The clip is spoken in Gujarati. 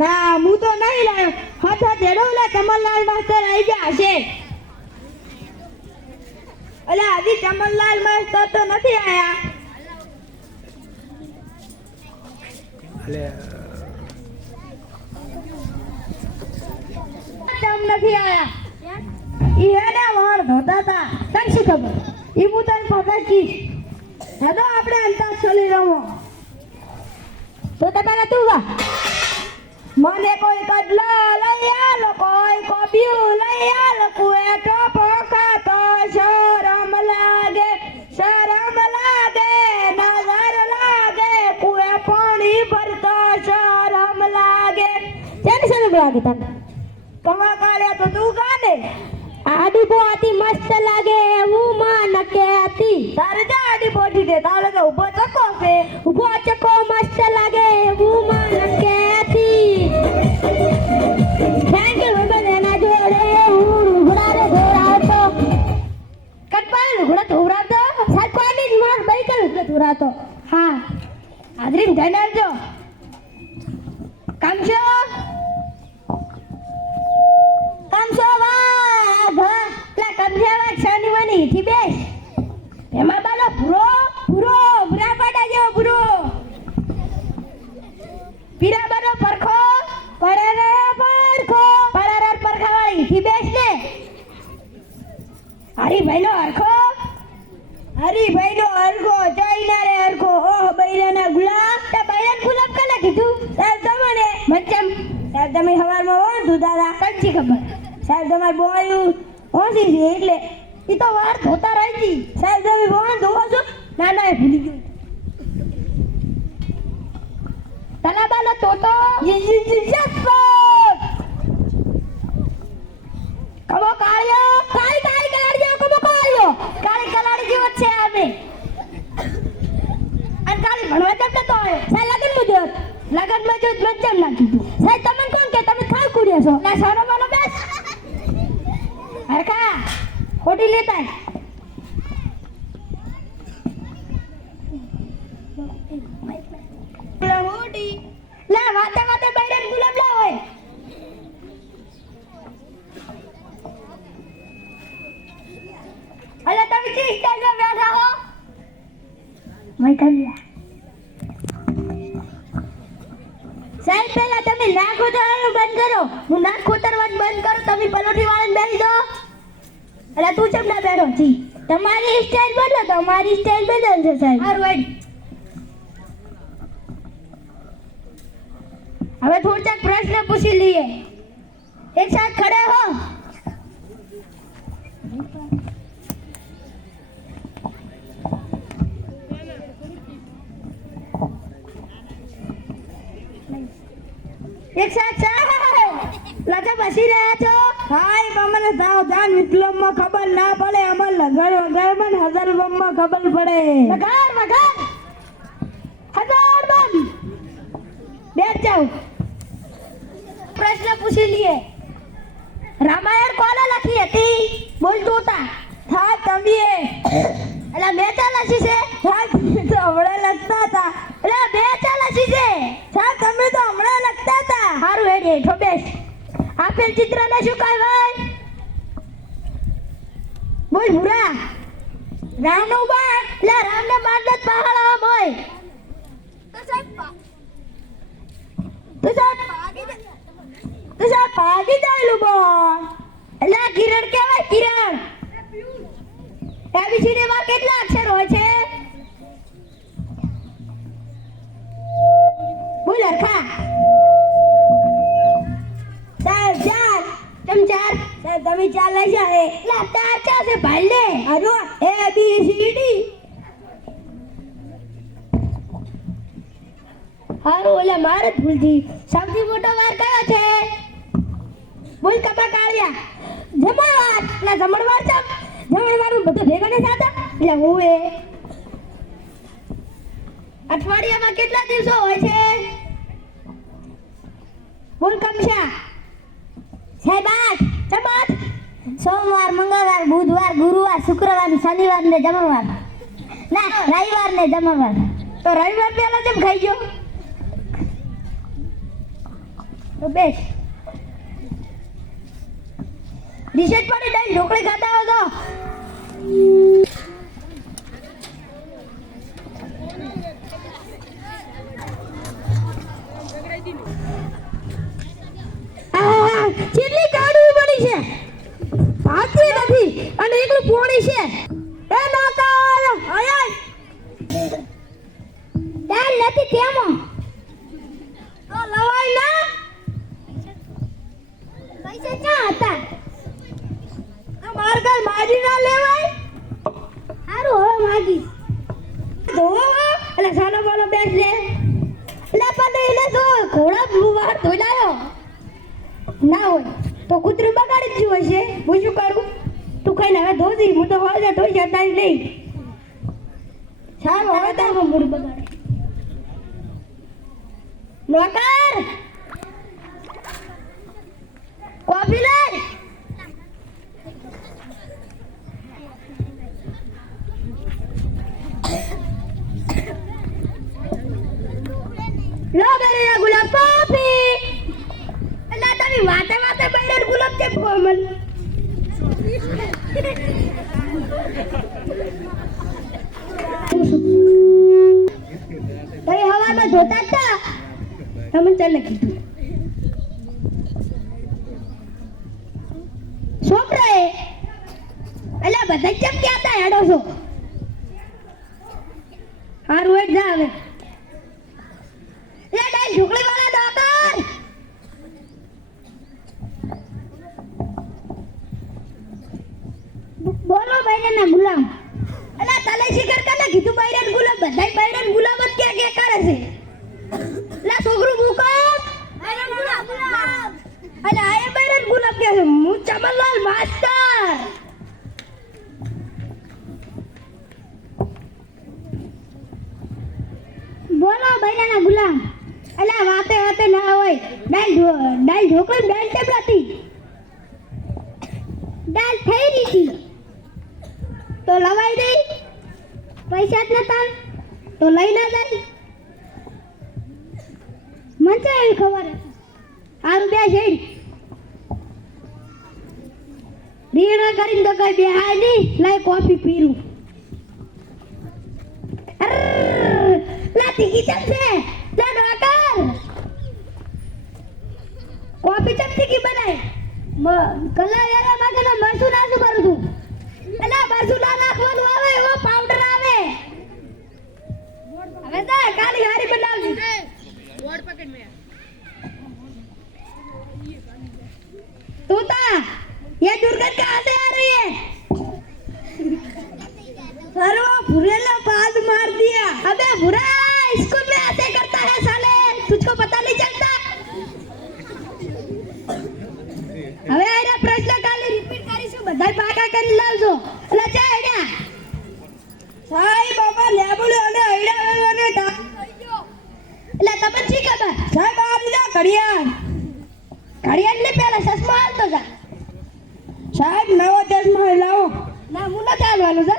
ના હું તો નહીં લાવ્યો. હાથ તેડો લે ચમનલાલ માસ્ટર આવી ગયા હશે. અલા હજી ચમનલાલ માસ્ટર તો નથી આયા. ચમ નથી આયા. ઈ હેડા વાળ ધોતા હતા. તને શું ખબર? ઈ હું તને પકડકી. હેડો આપણે અંતાક્ષરી રમો. તો તમારા તું વા મને કોઈ કડલા લઈ આલો, કોઈ કોબિયું લઈ આલો, કુએ ટોપો ખાતો શરમ લાગે, શરમ લાગે, નજર લાગે, કુએ પાણી ભરતો શરમ લાગે. શેની શરમ લાગે તને? કમા કાળ્યા તો તું ગાને. આડી બોતી મસ્ત લાગે એવું માન કેતી. તારે જા આડી બોતી દે, તારે તો ઉભો ચકો છે. ઉભો ચકો મસ્ત લાગે એવું માન કેતી. થેન્ક યુ બનેના જોડે હું ઘોડા ઘોડાતો. કટપાળ ઘોડા ધોરાતો. સાકોની જ માર બાઈકલ ધોરાતો. હા હાજરીન જણાવજો. કામ છો થી બેસ. એમાં બાલો ભૂરો ભૂરો ભૂરા પાડા જેવો ભૂરો. પીરા બાલો પરખો પરરે પરખો પરરે પરખાવાળી થી બેસ ને. હરીભાઈ નો હરખો હરીભાઈ નો હરખો ચાઈના રે હરખો. ઓહ બૈરાના ગુલાબ. તે બૈરાન ગુલાબ કને કીધું? સાહેબ તમને મચ્ચમ સાહેબ તમે હવારમાં ઓળધું દાદા. કંચી ખબર સાહેબ તમારે બોયું ઓછી છે એટલે ઈ તો વાર ધોતા રહી ગઈ. સાહેબ તમે વાણ ધોવો છો? ના ના એ ભૂલી ગયો. તલાબાનો તોતો કમો કાળિયો કાળી કાળી કાળિયો કમો કાળિયો કાળી કલાડી જેવો છે અમે. અને કાળી ભણવા જતો તો સાહેબ લગનમાં જો મજ્જમ ના કીધું. સાહેબ તમને કોણ કે તમે ખાવ કુડ્યા છો? ના સારો માનો બેસ હરખા ખોટી લેતા. લા વાતે વાતે બૈરન ગુલાબ લા હોય. અલા તમે ચી સ્ટાઈલમાં બેઠા હો? મય કલ્યા સાહેબ પહેલા તમે નાક ઉતારવાનું બંધ કરો. હું નાક ઉતારવાનું બંધ કરું તમે પલોઠી વાળાને બેસી દો. અલા તું ચમ ના બેઠો છી? તમારી સ્ટાઈલ બદલો. તમારી સ્ટાઈલ બદલશે સાહેબ. હારું વાઈડ. હવે થોડાક પ્રશ્ન પૂછી લઈએ. એક સાથ ખડે હો. એક સાથ લગા બસી રહ્યા છો? હાય તમને સાવધાન વિપ્લવમાં ખબર ના પડે. અમાર લગર વગર પણ હજાર બમમાં ખબર પડે. વગર વગર હજાર બમ. બેઠ જાઓ. પ્રશ્ન પૂછી લઈએ. રામાયણ કોને લખી હતી? બોલ તોતા. હા તમે. અલા મેં ચા લખી છે? હા તમે તો હમણાં લખતા હતા. અલા મેં ચા લખી છે? હા તમે તો હમણાં લખતા હતા. હારું હેડ હેઠો બેસ. આપેલ ચિત્રને શું કહેવાય? બોલ ભૂરા. રામનો બાણ. લે રામને બાણ જ પહાડ આમ હોય. તો સાહેબ ભાગી જાયલું બોલ. એટલે કિરણ કહેવાય કિરણ. એબીસીડી માં કેટલા અક્ષર હોય છે? બોલ હરખા. સાહેબ ચાર. તમ ચાર? સાહેબ તમે ચાર લઈ જાય. લા ચાર ચાર છે ભાઈ લે. અરે એ બી સી ડી. હારું ઓલા મારે જ ભૂલતી. સૌથી મોટો વાર કયો છે? બોલ કપા કાળિયા. જમણવાર. ના જમણવાર છે. જમણવાર બધું ભેગા ને થતા એટલે હું એ. અઠવાડિયામાં કેટલા દિવસો હોય છે? બોલ કમશા. સાહેબ 8. ચમ 8? સોમવાર, મંગળવાર, બુધવાર, ગુરુવાર, શુક્રવાર, શનિવાર ને જમણવાર. ના રવિવાર ને જમણવાર. તો રવિવાર પહેલા જેમ ખાઈ ગયો? તો બેસ રિસેટ પર ડાઈ ઢોકળી ખાતા હો તો કેટલી ગાડી પડી છે ભાગતી નથી અને એકલું પોણી છે એ નોકર આય દાલ નથી તેમાં તો લવાય ના પૈસા ક્યાં હતા માર ઘર માજી ના લેવાય હારું હવે માગી જો એટલે સાનો બોલો બેસ લે એટલે પણ એને તો ઘોડા બ્લુવાર ધોલાયો ના હોય તો કૂતરું બગાડી જ હશે હું શું કરું તું કઈ હવે ધોજી હું તો હવે ધોઈ જતા નહીં સારું હવે તો મૂડ બગાડે નોકર કોફી લાય લો બેરેના ગુલાબ કોફી અલ્લા તમે વાતે વાતે બેરેન ગુલાબ કેમ કોમલ ભાઈ હવામાં ધોતા હતા તમને ચાલે કીધું છોકરાએ અલ્યા બધા કેમ કહેતા હેડો છો હારું હેડ જા હવે એ ડાઈ ઢોકળી વાળા ડોક્ટર બોલો બૈરાના ગુલામ અલા તલે શિખર કને કીધું બૈરાન ગુલામ બધાય બૈરાન ગુલામ જ કે કરે છે લા છોકરું ભૂકો બૈરાન ગુલામ અલા આ બૈરાન ગુલામ કે છે હું ચમનલાલ માસ્ટર બોલો બૈરાના ગુલામ અલા વાતે વાતે ના હોય દાલ ઢોકળી દાલ ટેબલાતી દાલ થઈ રહી હતી તો લવાઈ દઈ પૈસા જ નતા તો લઈ ના જાય મને તો એવી ખબર હારું બે જઈ રીણા કરીને તો કઈ બેહાય નહીં લાય કોફી પીરું લાતી કી ચમચે લે ડોકર કોફી ચમચી કી બનાય કલર એરા માટે તો મરસું નાસું કરું છું એલા મરસું ના નાખવાનું આવે એવો પાવડર આવે હવે તો કાલી હારી બનાવજી બોર્ડ પકડ મે तोता ये दुर्गत कहाँ से आ रही है सर वो भूरे ने बाल मार दिया अबे भूरा स्कूल में ऐसे करता है साले तुझको पता नहीं चलता હવે આરા પ્રશ્ન કાલે રિપીટ કરીશું બધાય પાકા કરી લાવજો એટલે ચા આઈડા સાઈ બાબા લેબુલ અને આઈડા અને ટા એટલે તમને શી ખબર સાહેબ આ લીધા ઘડિયાળ ઘડિયાળ ને પેલા ચશ્મા હાલતો જા સાહેબ નવો ચશ્મા લાવો ના હું નથી હાલવાનું છે